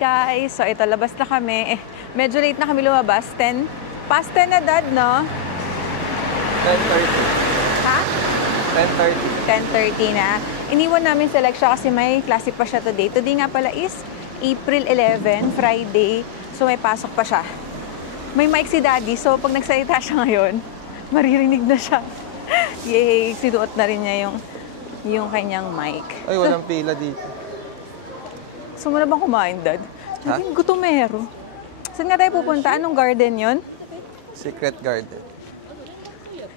Guys, so ito, labas na kami. Medyo late na kami lumabas. 10. Past 10 na, Dad, no? 10:30. Ha? 10:30. 10:30 na. Iniwan namin sa Lexia kasi may klase pa siya today. Today nga pala is April 11, Friday. So may pasok pa siya. May mic si Daddy, so pag nagsalita siya ngayon, maririnig na siya. Yay! Sinuot na rin niya yung kanyang mic. Ay, walang pila dito. Gusto mo na bang kumain, Dad? Ha? Gutomero. Saan nga tayo pupunta? Anong garden yon? Secret garden.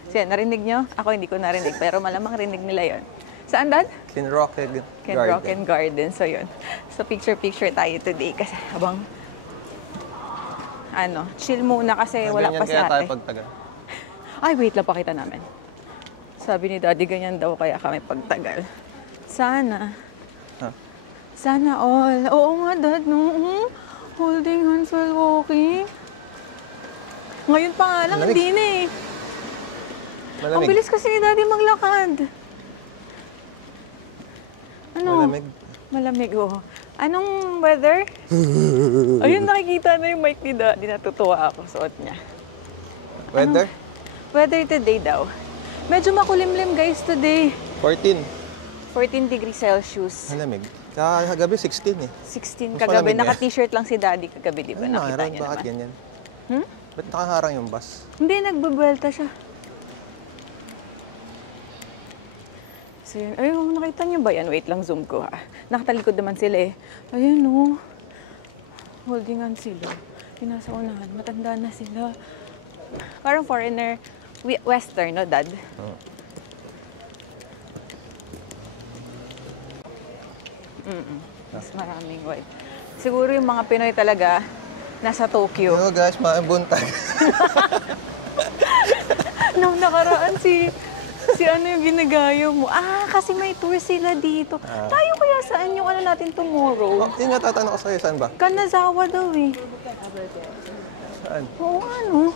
Siya, narinig nyo? Ako hindi ko narinig, pero malamang rinig nila yon. Saan, Dad? Kinroken Garden. Kinroken Garden. So, yun. So, picture-picture tayo today kasi habang chill muna kasi wala pa si ate. Ganyan kaya tayo pagtagal. Ay, wait lang, pakita namin. Sabi ni Daddy, ganyan daw kaya kami pagtagal. Sana. Sana all. Oo nga, Dad, no? Holding hands while walking. Ngayon pa nga lang, hindi na eh. Malamig. Ang bilis kasi ni Daddy maglakad. Ano? Malamig. Malamig, oh. Anong weather? Ayun, nakikita na yung mic ni Daddy. Natutuwa ako, suot niya. Weather? Weather today daw. Medyo makulimlim, guys, today. 14 degrees Celsius. Malamig. Kagabi 16 eh. 16 Mas kagabi. malamig Naka-t-shirt lang si Daddy kagabi, di ba? Nakita niyo bakit naman. ganyan? Hmm? Ba't nakaharang yung bus? Hindi, nagbubuelta siya. So yun. Ayun, nakita niyo ba yan? Wait lang, zoom ko ha. Nakatalikod naman sila eh. Ayun oh. Holding on sila. Yung nasa unahan, matanda na sila. Parang foreigner, western, no, Dad? Oo. Mas maraming white. Siguro yung mga Pinoy talaga nasa Tokyo. Hello guys, maambuntag. Nung nakaraan si ano yung ginagayo mo. Kasi may tour sila dito. Tayo kaya saan yung natin tomorrow? Yun nga tatanong ko sa'yo, saan ba? Kanazawa daw eh. Saan? Oo, ano?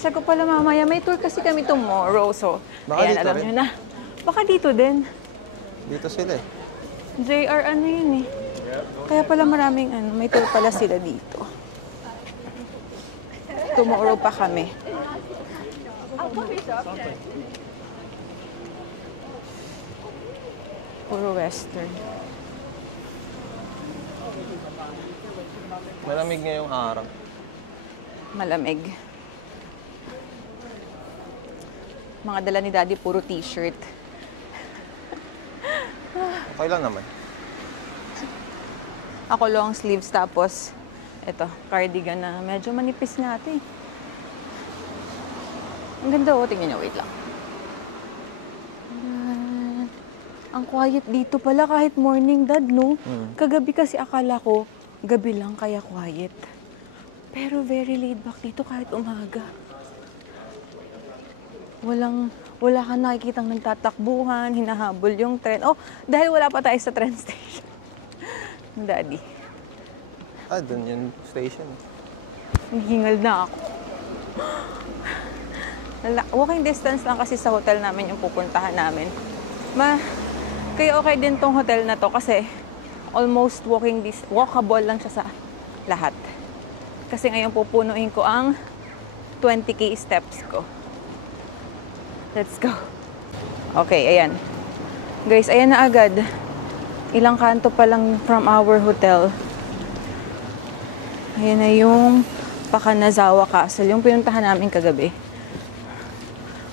Sabi ko pala mamaya, may tour kasi kami tomorrow. So, Baka ayan, dito alam rin. nyo na. Baka dito din. Dito sila eh. JR ano yun eh. Kaya pala maraming may tour pala sila dito. Tomorrow pa kami. Puro western. Malamig ngayong araw. Malamig. Mga dala ni Daddy, puro t-shirt. Okay lang naman. Ako long sleeves, tapos ito, cardigan na medyo manipis nga ito eh. Ang ganda oh, tingnan nyo, wait lang. Ang quiet dito pala kahit morning, Dad, no? Kagabi kasi akala ko, gabi lang kaya quiet. Pero very laid back dito kahit umaga. Wala kang nakikitang nagtatakbuhan, hinahabol yung tren. Oh, dahil wala pa tayo sa train station. Daddy. Doon yung station. Hingal na ako. Walking distance lang kasi sa hotel namin yung pupuntahan namin. Kaya okay din tong hotel na to kasi almost walkable lang siya sa lahat. Kasi ngayon pupunuin ko ang 20K steps ko. Let's go. Okay, ayan. Guys, ayan na agad. Ilang kanto pa lang from our hotel. Ayan na yung Pakanazawa Castle, yung pinuntahan namin kagabi.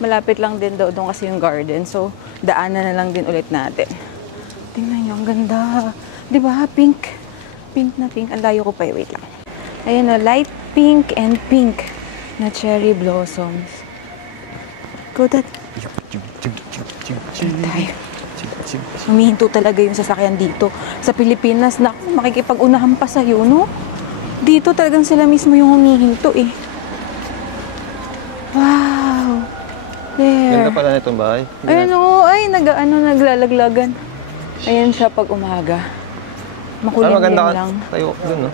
Malapit lang din daw doon kasi yung garden. So, daanan na lang din ulit natin. Tingnan nyo, ang ganda. Diba? Pink. Pink na pink. Ang layo ko pa. Wait lang. Ayan na, light pink and pink na cherry blossoms. Go that. Humihinto talaga yung sasakyan dito. Sa Pilipinas, naku, makikipag-unahan pa sa'yo, no? Dito talagang sila mismo yung humihinto, eh. Wow! There. Ganda pala nitong bahay. Ayun, o. Ay, naglalaglagan. Ayan siya pag umaga. Makulimlim maganda lang. Tayo dun, no?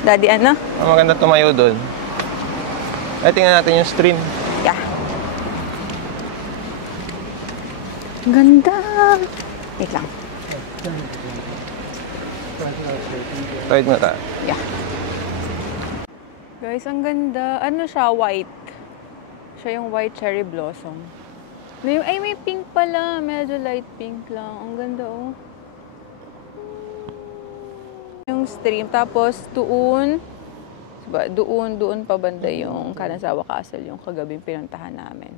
Daddy, ano? Maganda tumayo dun. Ay, tingnan natin yung stream. Yeah. Ang ganda. Wait lang. Tawid na tayo. Yeah. Guys, ang ganda. Ano siya? White. Siya yung white cherry blossom. Ay, may pink pala. Medyo light pink lang. Ang ganda, oh. Yung stream. Tapos, doon pa banda yung Kanazawa Castle, yung kagabing pinuntahan namin.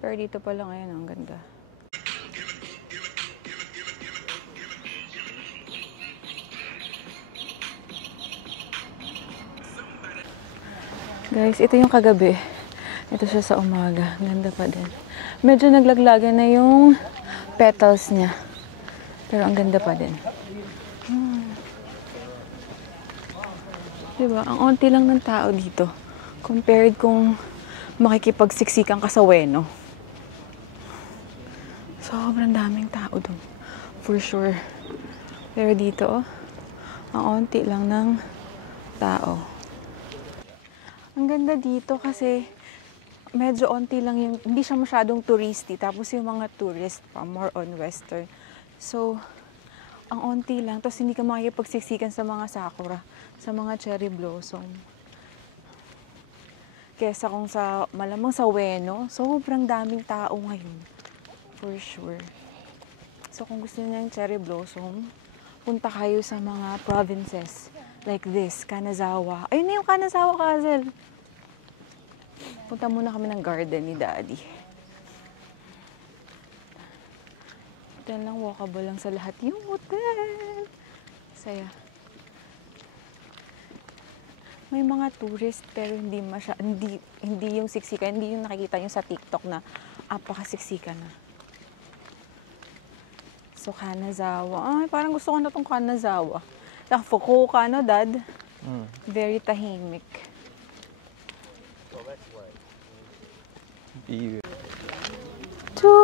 Pero dito pa lang, ngayon, ang ganda. Guys, ito yung kagabi. Ito siya sa umaga. Ganda pa din. Medyo naglaglagan na yung petals niya. Pero ang ganda pa din. Diba? Ang onti lang ng tao dito. Compared kung makikipagsiksikan ka sa Ueno. Sobrang daming tao doon. For sure. Pero dito, oh, ang onti lang ng tao. Ang ganda dito kasi medyo onti lang yung, hindi siya masyadong touristy. Tapos yung mga tourist pa, more on western. So, ang onti lang. Tapos hindi ka makikipagsiksikan sa mga sakura, sa mga cherry blossom. Kesa kung sa, malamang sa Ueno, sobrang daming tao ngayon. For sure. So, kung gusto niyo yung cherry blossom, punta kayo sa mga provinces. Like this, Kanazawa. Ayun na yung Kanazawa Castle. Punta muna kami ng garden ni Daddy. Ito lang, walkable lang sa lahat yung hotel. Saya. May mga tourist pero hindi yung siksikan, hindi yung nakikita nyo sa TikTok na apakasiksikan na. So, Kanazawa. Ay, parang gusto ko na itong Kanazawa. Fukuoka, no, Dad? Very tahimik.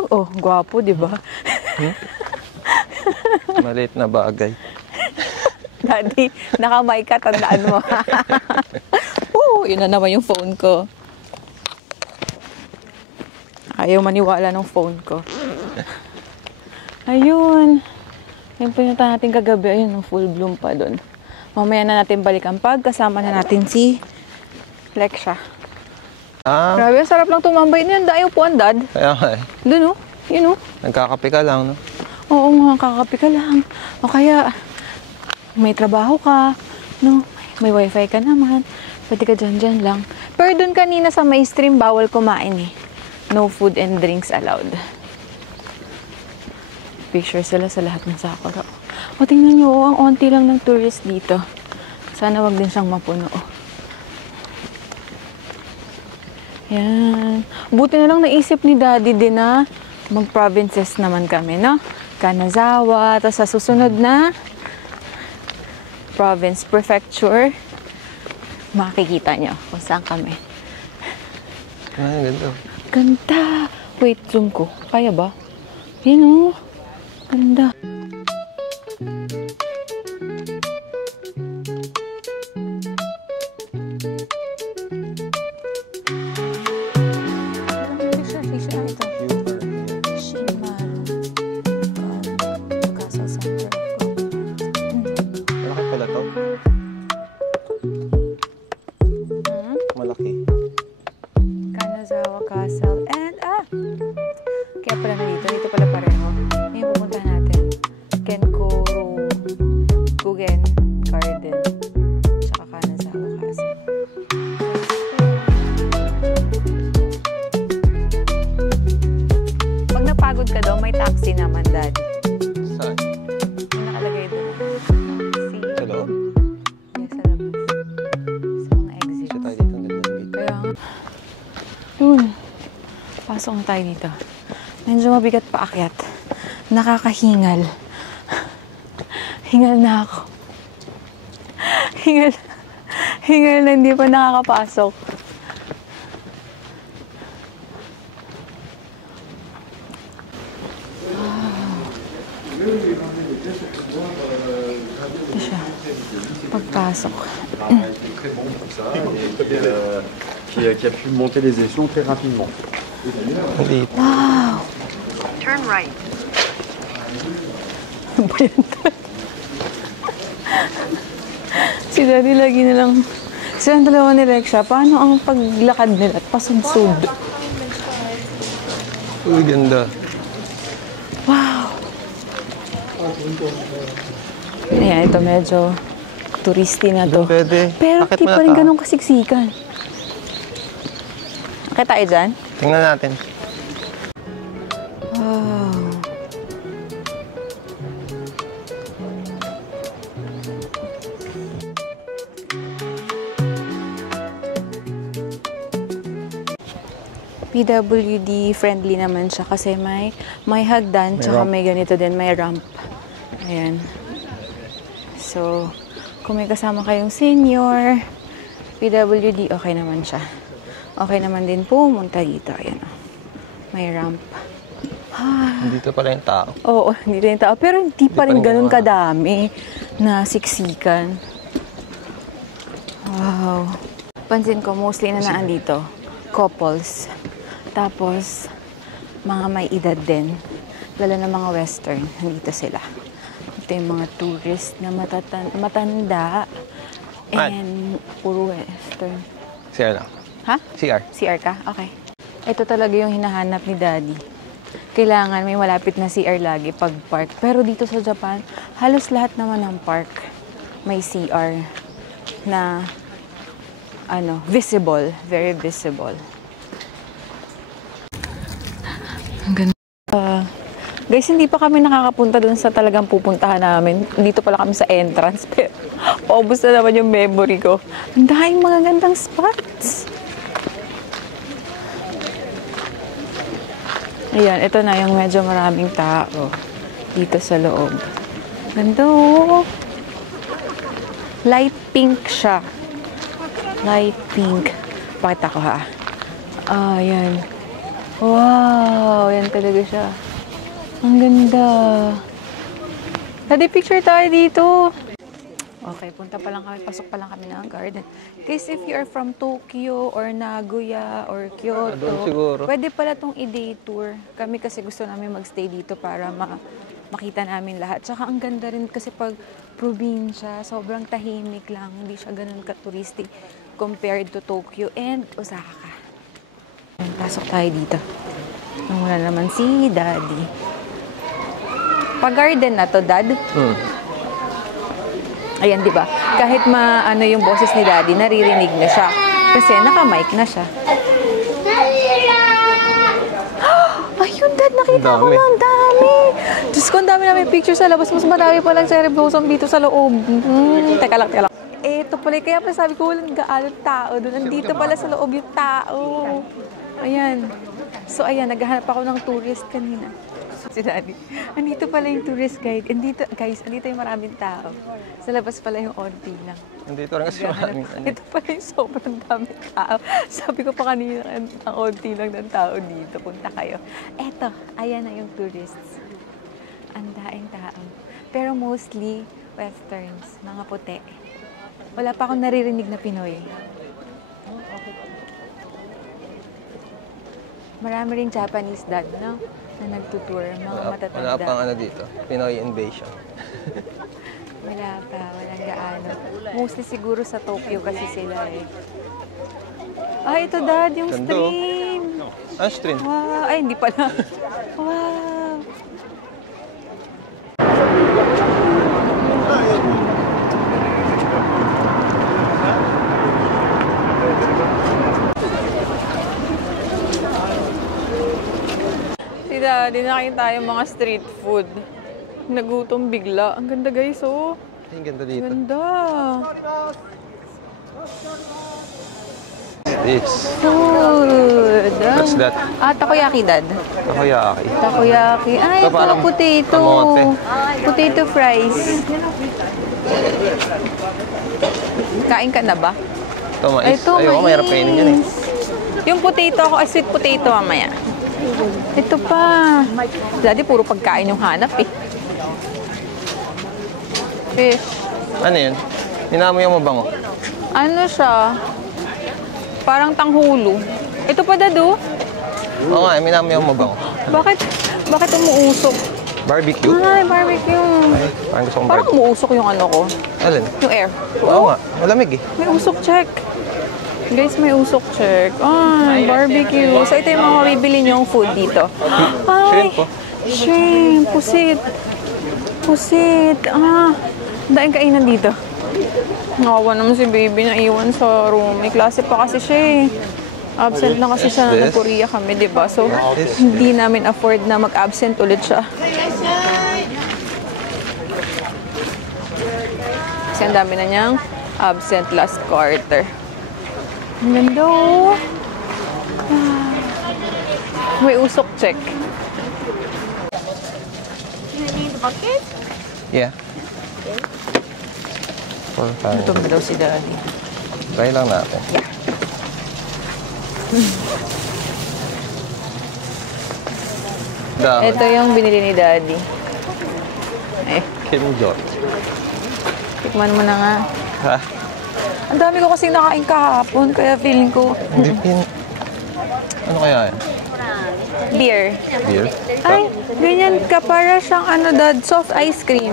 Oh, gwapo, di ba? Maliit na bagay. Daddy, nakamay ka, tandaan mo. Yun na naman yung phone ko. Ayaw maniwala ng phone ko. Ayun. Yung pinunta natin kagabi, ayun, full bloom pa doon. Mamaya na natin balikan pag kasama na natin si Lexia. Grabe, sarap lang tumambay niyan. Dayo po ang Dad. Kaya nga eh. Doon, oh. Yun, oh. Nagkakape ka lang, no? Oo nga, kakape ka lang. O kaya, may trabaho ka, no? May wifi ka naman. Pwede ka dyan lang. Pero doon kanina sa may stream, bawal kumain eh. No food and drinks allowed. Picture sila sa lahat ng sakura. O, tingnan nyo, ang onti lang ng tourist dito. Sana wag din siyang mapuno. Yan. Buti na lang naisip ni Daddy din na mag-provinces naman kami, no? Kanazawa, tapos sa susunod na province, prefecture, makikita nyo kung saan kami. Ay, ganda. Ganda! Wait, zoom ko. Kaya ba? Yan, oh. Ganda. Malaki pala to. Malaki. Kanazawa Castle and kaya pala na dito pala pareho. Ngayon pupunta natin. Pasok na tayo dito. Medyo mabigat paakyat. Nakakahingal. Hingal na ako. Hingal na hindi pa nakakapasok. Ito siya. Pagpasok. Qui a pu monter les échelons très rapidement. Wow! Turn right. Si Daddy lagi nilang... Silang dalawa ni Rexha, paano ang paglakad nila at pasunsod? Uy, ganda. Wow! Ayan, ito medyo turisti na to. Pwede. Pero Bakit di mo pa rin na ganun kasiksikan. Akit tayo dyan? Tingnan natin. Wow! PWD friendly naman siya kasi may hagdan, tsaka ramp. may ganito din, may ramp. Ayan. So, kung may kasama kayong senior, PWD, okay naman siya. Okay naman din pumunta dito. Ayan. May ramp. Dito pala yung tao. Oo, hindi rin tao. Pero hindi pa rin pa rin ganun mga- kadami na siksikan. Wow. Pansin ko, mostly na naandito, couples. Tapos, mga may edad din. Lalo na mga western, nandito sila. Ito yung mga tourist na matanda. And puro western. CR lang. Ha? CR. CR ka? Okay. Ito talaga yung hinahanap ni Daddy. Kailangan may malapit na CR lagi pag park. Pero dito sa Japan, halos lahat naman ng park may CR na visible. Very visible. Ang ganda. Guys, hindi pa kami nakakapunta dun sa talagang pupuntahan namin. Dito pala kami sa entrance. Pero paubos na naman yung memory ko. Ang daming mga gandang spots. Ayan, ito na yung medyo maraming tao dito sa loob. Ganda oh. Light pink siya. Light pink. Pakita ko ha. Ayan. Wow, yan talaga siya. Ang ganda. Daddy, picture tayo dito. Okay, punta pa lang kami, pasok pa lang kami ng garden. Guys, if you are from Tokyo or Nagoya or Kyoto, Doon siguro. pwede pala tong i-day tour. Kami kasi gusto namin magstay dito para makita namin lahat. Tsaka ang ganda rin kasi pag probinsya, sobrang tahimik lang. Hindi siya ganun ka-touristic compared to Tokyo and Osaka. Pasok tayo dito. Wala naman si Daddy. Pag-garden na to, Dad. Ayan, di ba? Kahit yung boses ni Daddy, naririnig na siya. Kasi naka-mic na siya. Ayun, Dad, nakita ko na ang dami. Diyos ko, ang dami namin picture sa labas. Mas marami pa lang cherry blossom dito sa loob. Teka lang. Ito pala, kaya pa sabi ko, walang gaano tao doon. Nandito pala sa loob yung tao. Ayan. So, ayan, naghahanap ako ng tourist kanina. Si Daddy. Andito pala yung tourist guide. Andito yung maraming tao. Sa labas pala yung onti lang. Nandito rin kasi maraming Ito pala yung sobrang daming tao. Sabi ko pa kanina, ang onti lang ng tao dito. Punta kayo. Eto, ayan na yung tourists. Ang daing tao. Pero mostly, westerns, mga puti. Wala pa akong naririnig na Pinoy. Marami rin Japanese dad, no? Na nagtutour, mga matatanda. Wala pang dito. Pinoy invasion. Wala pa, walang gaano. Mostly siguro sa Tokyo kasi sila eh. Ito Dad, yung Ganda, oh. stream. Ano stream? Wow, ay hindi pala. Wow. Daddy, nakain tayo mga street food. Nagutom bigla. Ang ganda guys, oh. Ang ganda dito. Ganda. this? Food. What's that? Takoyaki, Dad. Takoyaki. Takoyaki. Ay, Ito ito, parang potato. kamote. Potato fries. Kain ka na ba? Ito, mais. Ito, Ayoko, mahirap kainin yan eh. Yung potato ako, sweet potato mamaya. Ito pa. Daddy, puro pagkain yung hanap eh. Fish. Ano yun? Hinamoy yung mabango. Ano siya? Parang tanghulo. Ito pa, Dado. Oo nga, hinamoy yung mabango. Bakit umuusok? Barbecue? Ay, barbecue. Ay, parang gusto kong Parang barbecue. umuusok yung ano ko. Alin? Yung air. Oo nga, malamig eh. May usok check. Guys, may usok check. Ay, barbecue. So, ito yung mga mabibili niyong food dito. Ay, Shrimp po. shrimp. Pusit. Pusit. Daing kainan dito. Nakawa naman si baby na iwan sa room. May klase pa kasi siya eh. Absent na kasi siya na nag-Korea kami, di ba? So, hindi namin afford na mag-absent ulit siya. Kasi ang dami na niyang absent last quarter. Ang ganda oh. May usok check. Yeah. Ito ba daw si Daddy? Try lang natin. Dahon. Ito yung binili ni Daddy. Eh, Kim Jong. tikman mo na nga. Ha? Ang dami ko kasing nakain kahapon, kaya feeling ko Hindi pin... Ano kaya yan? beer. Beer? Ay, ganyan ka para siyang ano, Dad, soft ice cream.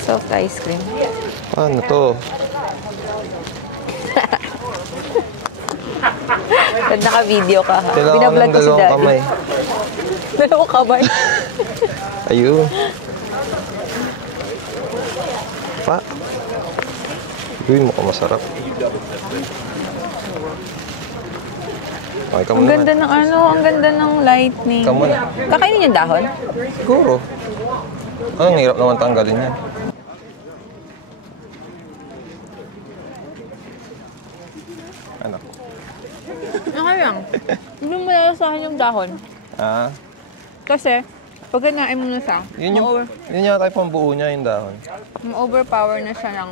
Soft ice cream. Ano to? Dad, naka-video ka ha. Kailangan Binablog ng ko si dalawang Daddy. kamay. Dalawang kamay. Ayun. Pa. Gawin mo ka masarap. Okay, Ang ganda ng ano, ang ganda ng lightning. Come on. Kakainin yung dahon? Siguro. Ang hirap naman tanggalin yan. Ano? Okay lang. Hindi mo lalasahan yung dahon. Ah, Kasi, pag ganain mo na siya, yun yata yung pambuo niya yung dahon. ma-overpower na siya ng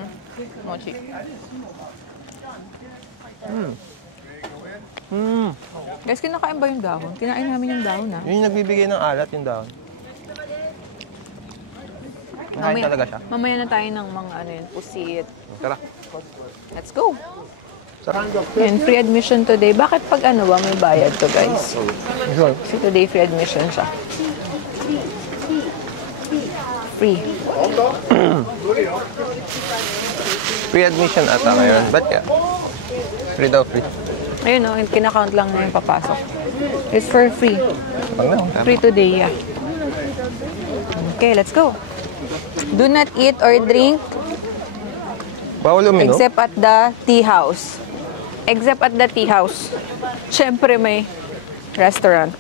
mochi. Guys, kinakain ba yung dahon? Kinain namin yung dahon, ha? Yun yung nagbibigay ng alat yung dahon. Nakain talaga siya. Mamaya na tayo ng mga ano yun, pusit. Tara. Let's go! Sarap. Yun, free admission today. Bakit pag ano ba, may bayad to, guys? Sure. Kasi today, free admission siya. Free. Free admission ata ngayon. Ba't kaya? Free daw, free. Ayun, no, kinakount lang na yung papasok. It's for free. Pag na. Free today, yeah. Okay, let's go. Do not eat or drink Bawal uminom? except at the tea house. Except at the tea house. Siyempre may restaurant.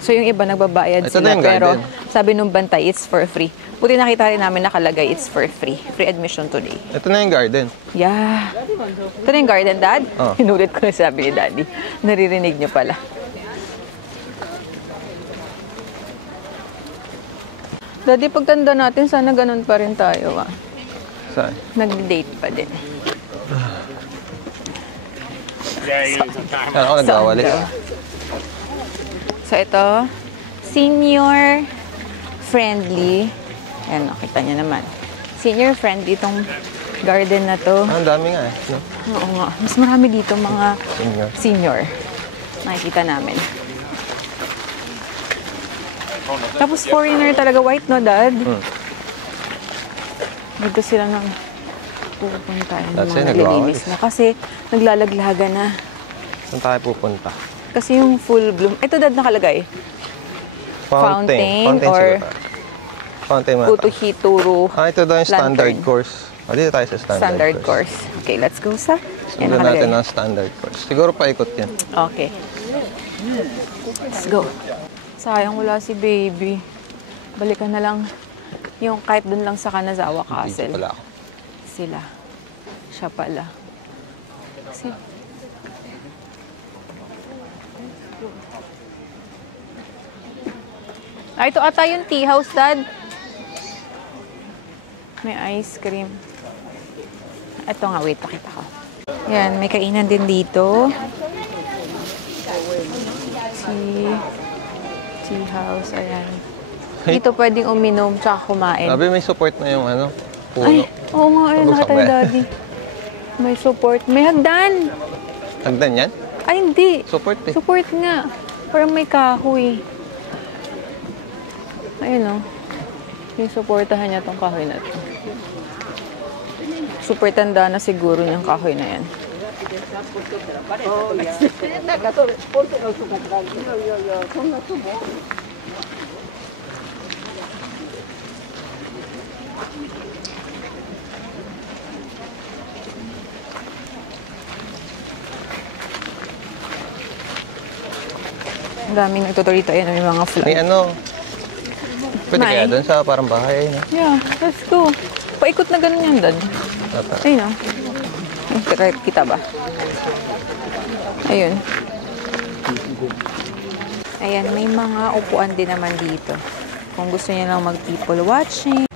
So yung iba nagbabayad Ito na sila. yung Pero garden. sabi nung bantay, it's for free. Buti nakita rin namin nakalagay, it's for free. Free admission today. Ito na yung garden. Yeah. Ito na yung garden, Dad. Oh. Hinulit ko na sabi ni Daddy. Naririnig niyo pala. Daddy, pagtanda natin, sana ganun pa rin tayo. Saan? Nag-date pa din. Saan ako nagwawali? So, ito, senior friendly. Ayan, nakita niyo naman. Senior friendly itong garden na to. Ah, ang dami nga eh. No? Oo nga. Mas marami dito mga Senior. senior. Nakikita namin. Tapos foreigner talaga, white no, Dad? Dito sila nang pupunta. Yung That's mga it, naglilinis nagwawalis. na. Kasi naglalaglaga na. Saan tayo pupunta? Kasi yung full bloom. Ito, Dad, nakalagay. Fountain or siguro. Fountain mata. Kutuhituro. Ah, ito daw yung standard Lantern. course. O, dito tayo sa Standard course. Okay, let's go sa. Yan Sundan nakalagay. natin ang standard course. Siguro paikot yan. Okay. Let's go. Sayang wala si baby. Balikan na lang yung kahit dun lang sa Kanazawa Dito Castle. pala ako. Sila. Siya pala. Kasi... ito ata yung tea house, Dad. May ice cream. Ito nga, wait, pakita ko. Yan, may kainan din dito. Tea house, ayan. Dito pwedeng uminom tsaka kumain. Sabi may support na yung ano, puno. Ay, oo nga, ayun, nakita yung Daddy. May support. May hagdan. Hagdan yan? Ay, hindi. Support eh. Support nga. Parang may kahoy. Ayun o. Yung supportahan niya tong kahoy na to. Super tanda na siguro yung kahoy na yan. Ang daming nagtuturito. Ayan, may mga flag. May ano, pwede May. kaya doon sa parang bahay, no? Yeah, let's go. Paikot na ganun yan, Dad. Ayun o. Kita ba? Ayun. Ayan, may mga upuan din naman dito. Kung gusto niya lang mag-people watching.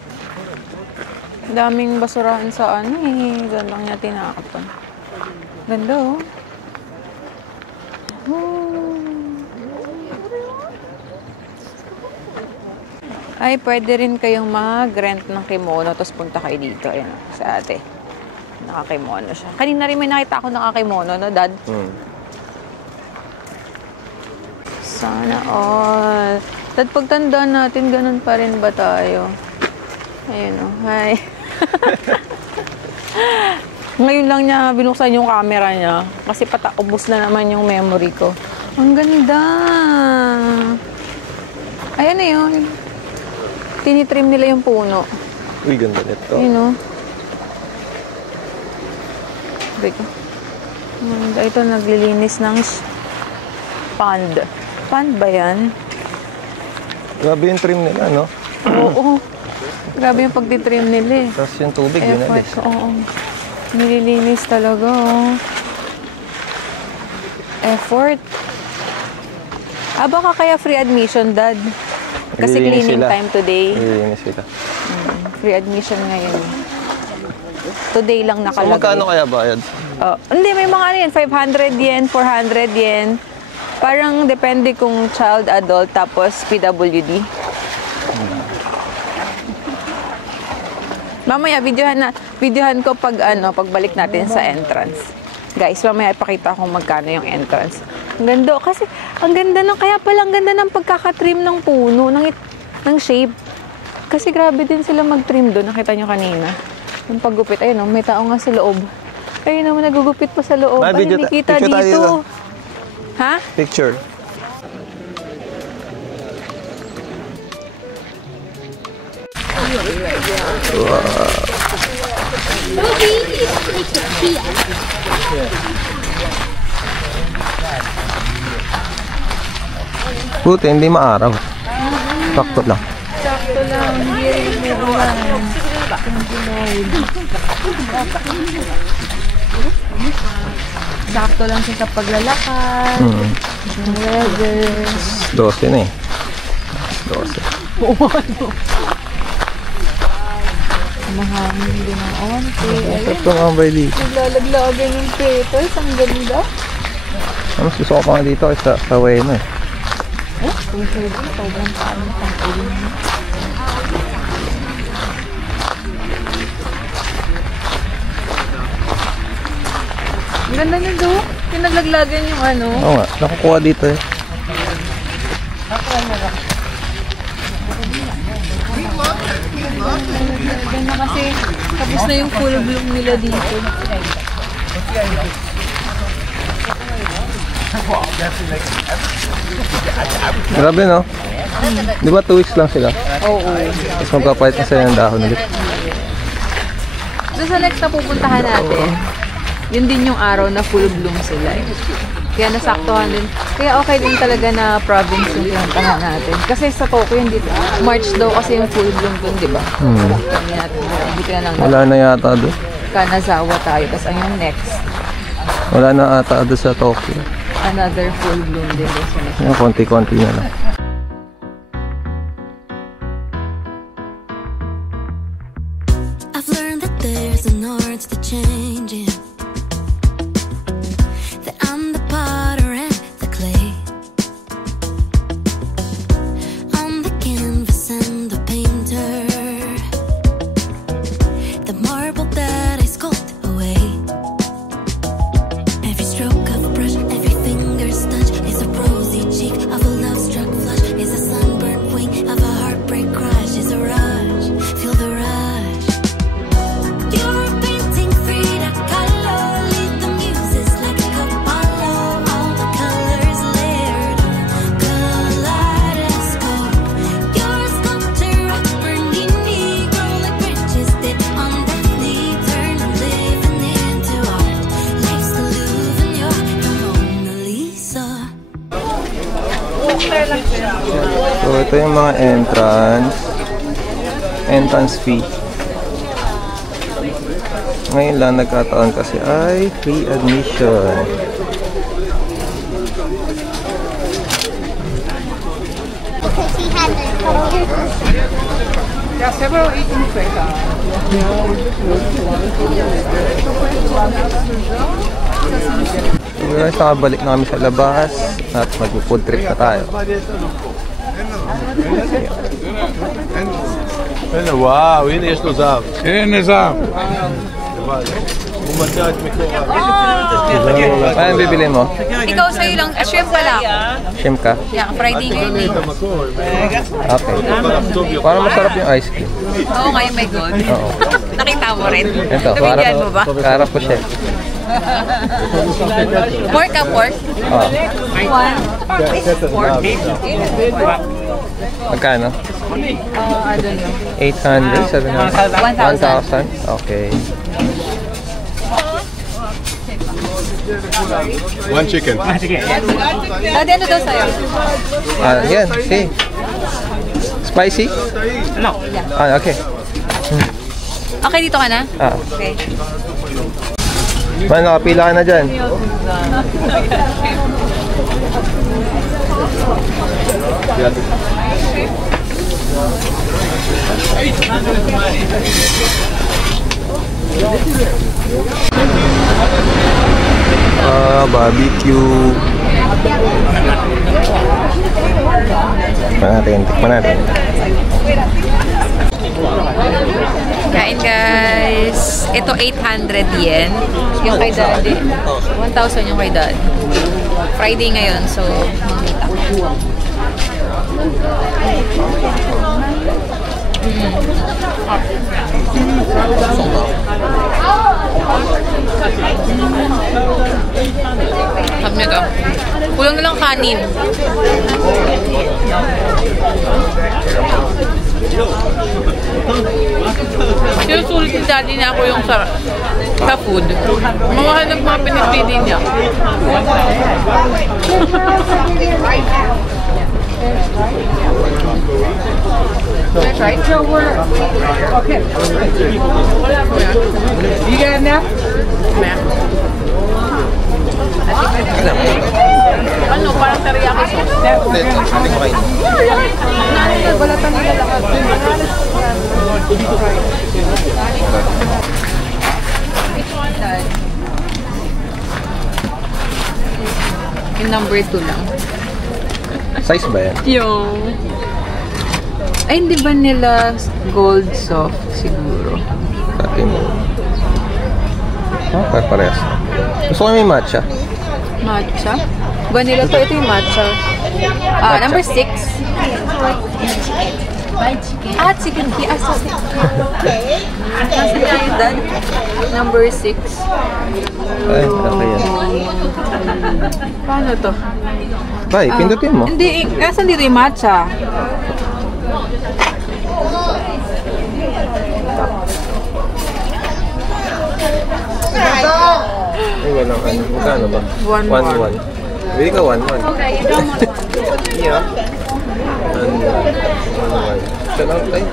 Daming basurahan sa ano eh. Doon lang niya tinakapon. Ganda oh. Ay, pwede rin kayong mag-rent ng kimono tapos punta kayo dito. Ayan, sa ate. Nakakimono siya. Kanina rin may nakita ako nakakimono, no, Dad? Sana all. Dad, pagtandaan natin, ganun pa rin ba tayo? Ayun, oh. Hi. Ngayon lang niya binuksan yung camera niya kasi ubos na naman yung memory ko. Ang ganda! Ayan na yun. Tinitrim nila yung puno. Uy, ganda nito. Ayun o. Ito, naglilinis ng pond. Pond ba yan? Grabe yung trim nila, no? Oo. Grabe yung pagtitrim nila eh. Tapos yung tubig, binalis. Oo. Nililinis talaga, oh. Effort. Baka kaya free admission, Dad. Kasi Nililinis cleaning sila. time today. Nililinis sila. Free admission ngayon. Today lang So, nakalagay. magkano kaya bayad? Hindi, may mga ano yan. 500 yen, 400 yen. Parang depende kung child, adult, tapos PWD. Mamaya, videohan ko pagbalik natin sa entrance. Guys, mamaya ipakita ko magkano yung entrance. Ang ganda. Kasi, ang ganda ng, kaya pala ang ganda ng pagkakatrim ng puno, ng shape. Kasi grabe din sila mag-trim doon. Nakita nyo kanina. Yung paggupit. Ayun, may tao nga sa loob. Ayun naman, nagugupit pa sa loob. Ay, nakikita dito. Ha? Picture. Buti, hindi maaraw. Sakto lang. Sakto lang. Hindi rin ulan. Sakto lang siya sa paglalakad. Weather. 12 na eh. 12. Mahangin din ang onte. Sakto nga ba dito? Naglalaglagan yung petals. Ang ganda. Mas gusto ko pa nga dito sa Ueno eh. Kung pwede, sobrang paano pang ulan. Ang ganda nyo do. Yung naglaglagan yung ano. Oo nga, nakukuha dito eh. Ganda kasi tapos na yung full bloom nila dito. Grabe no? Di ba 2 weeks lang sila? Oo. Tapos magpapalit na sila ng dahon ulit. Doon sa next na pupuntahan natin, yun din yung araw na full bloom sila eh. Kaya nasaktuhan din. Kaya okay din talaga na province yung pinuntahan natin. Kasi sa Tokyo, hindi, March daw kasi yung full bloom dun, di ba? Hindi natin, hindi ka na lang Wala na yata doon. Kanazawa tayo. Tapos ang yung next. Wala na ata doon sa Tokyo. Another full bloom din destination. Yung konti-konti na lang. I've learned that there's an art to changing. That I'm the potter and the clay. I'm the canvas and the painter. The marble that I sculpt away. Every stroke of a brush, every finger's touch is a rosy cheek of a love-struck flush. Is a sunburnt wing of a heartbreak crush. Is a rush, feel the rush. You're painting Frida Kahlo, lead the muses like a Apollo. All the colors layered on kaleidoscope. You're a sculptor of Bernini, grow like branches that on Daphne. Turn and living into art. Life's the Louvre and you're the Mona Lisa. So, ito yung mga entrance fee. Ngayon lang nagkataon kasi ay free admission. So guys, nakabalik na kami sa labas at mag-food trip na tayo. וואו, הנה יש לו זהב. הנה זהב. הוא מצא את מקור. Ano bibili mo? Ikaw sa'yo lang, shrimp pala. Shrimp ka? Yeah, Friday ngayon eh. Okay. Parang masarap yung ice cream. Oo nga yung may gold. Oo. Nakita mo rin. Ito, Nabigyan mo ba? Karap ko siya. Pork ka, pork? Oh. One. Pork. Magkano? I don't know. 800, 700, 1,000. Okay. One chicken. Dati ano daw sa'yo? Yan, see. Spicy? No. Okay. Okay, dito ka na? Ah. Okay. Man, nakapila ka na dyan. Barbecue. Tikman natin. Kain guys. Ito 800 yen. Yung kay daddy. 1,000 yung kay daddy. Friday ngayon, so mamita. Sabi nito. Kulang na lang kanin. Sinusulit ni daddy na ako yung sa food. Mamahanap mga pinipili niya. That's right. So we're okay. You got enough? Ano, parang teriyaki sauce. Balatan nila lahat. Yung number 2 lang. Size ba yan? Yung... Ay, hindi ba nila gold soft siguro? Atin. Parehas. Gusto ko may matcha. Matcha? Vanilla to. Ito yung matcha. Number 6. Chicken key. Sorry. Nasaan niya yung dad? Number 6. Ay, okay yan. Paano to? Bay, pindutin mo. Hindi, nasan dito yung matcha? Ay, walang ano. Magkano ba? 1-1. Bili ka 1-1. Okay, you don't want. Yeah. 1-1. Siya lang tayo.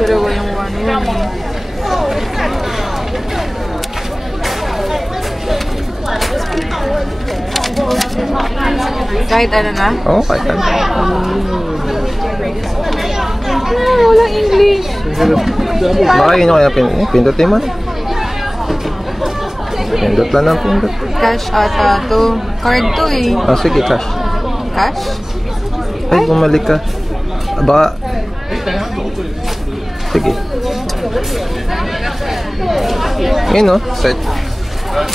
Dalawa yung 1-1. Kahit ano na? Oo, kahit ano. Walang English. Baka yun yung kaya pindutin mo. Pindot lang ng pindot. Cash ata to. Card to eh. Ah, sige, cash. Cash? Ay, bumalik ka. Baka... Sige. Yun o, set.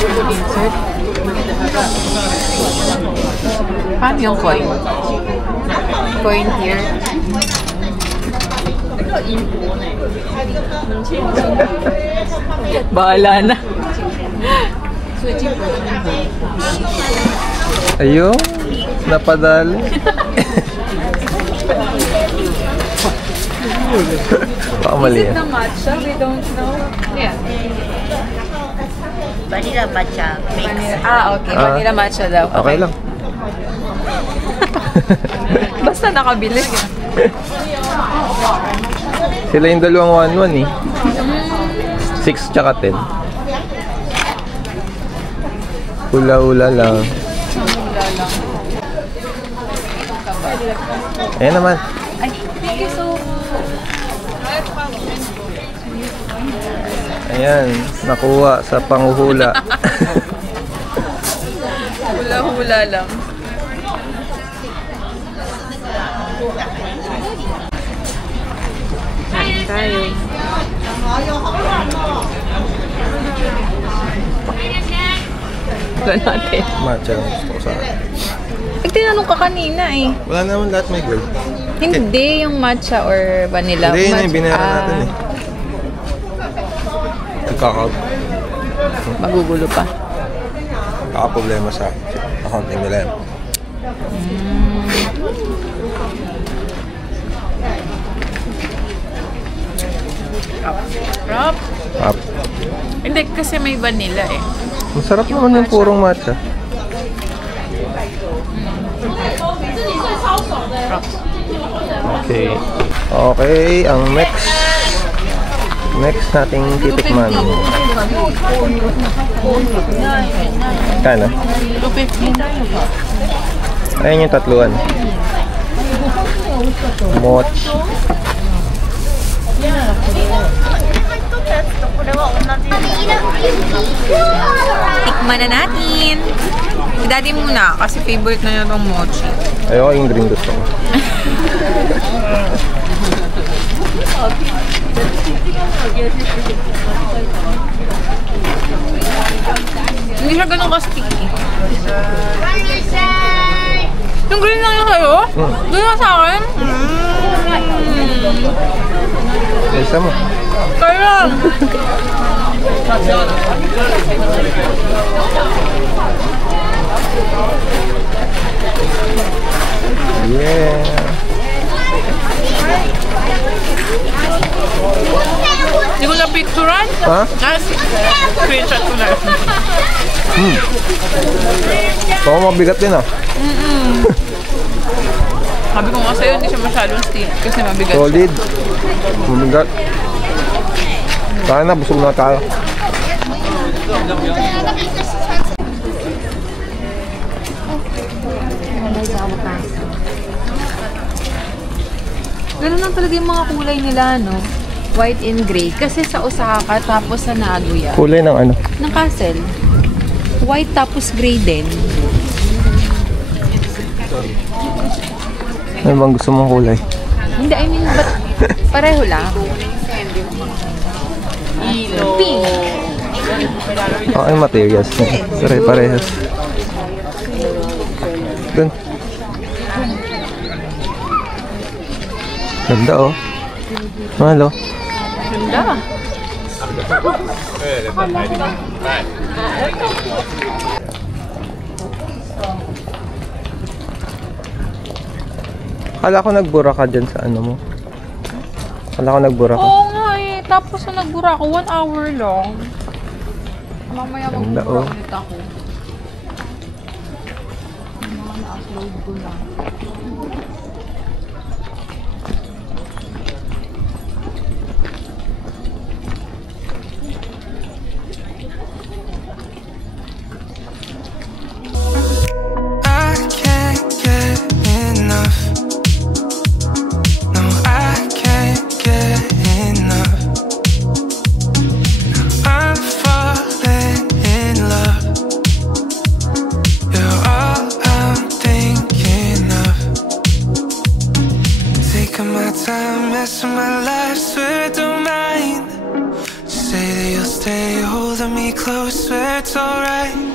Insert. Paano yung coin? Coin here. Bahala na. Ayun, napadali. Baka mali yan. The matcha? We don't know. Yeah. Vanilla matcha mix. Okay. Vanilla matcha daw. Okay lang. Basta nakabili. Sila yung dalawang 1-1 eh. 6 tsaka 10. Hula-hula lang. Ayan naman. Ay, thank you so much. Ayan, nakuha sa panghuhula. Hula-hula lang. Kain tayo. Wala natin. Matcha ang gusto ko sa akin. Tinanong ka kanina eh. Wala naman lahat may gold. Hindi yung matcha or vanilla. Hindi, yun Matcha- yung binayaran natin eh. Nagkaka- Magugulo pa. Kaka-problema sa accounting nila yan. Sarap. Up. Hindi, kasi may vanilla eh. Masarap naman yung purong matcha. Okay. Okay, ang next nating titikman. Kano? 250. Ayan yung tatluan. Mochi. Tikman na natin. Si Daddy muna kasi favorite na niya itong mochi. Ayoko yung green gusto ko. Hindi siya ganun ka-sticky. Yung green lang yung sa'yo? Doon na sa akin? Isa mo. Kaya! Yeah. Hindi ko na-picturean. Ha? Screenshot ko na. Baka mabigat din ah. Sabi ko nga sa'yo, hindi siya masyadong sticky kasi mabigat siya. Solid. Mabigat. Sana busog na tayo. Ganun lang talaga yung mga kulay nila, no? White and gray. Kasi sa Osaka, tapos sa Nagoya. Kulay ng ano? Ng castle. White tapos gray din. Ano bang gusto mong kulay? Hindi, I mean, but pareho lang. Pink. Oh, ay materials. Pare-parehas. Dun. Ganda oh. Malo. Ganda. Kala ko nagbura ka dyan sa ano mo. Kala ko nagbura ka. Oo nga eh. Tapos na nagbura ako, 1 hour lang. Mamaya Ganda, magbura oh. ulit ako. Mga na-upload ko lang. I can't I swear don't mind. Say that you'll stay holding me close, swear it's alright.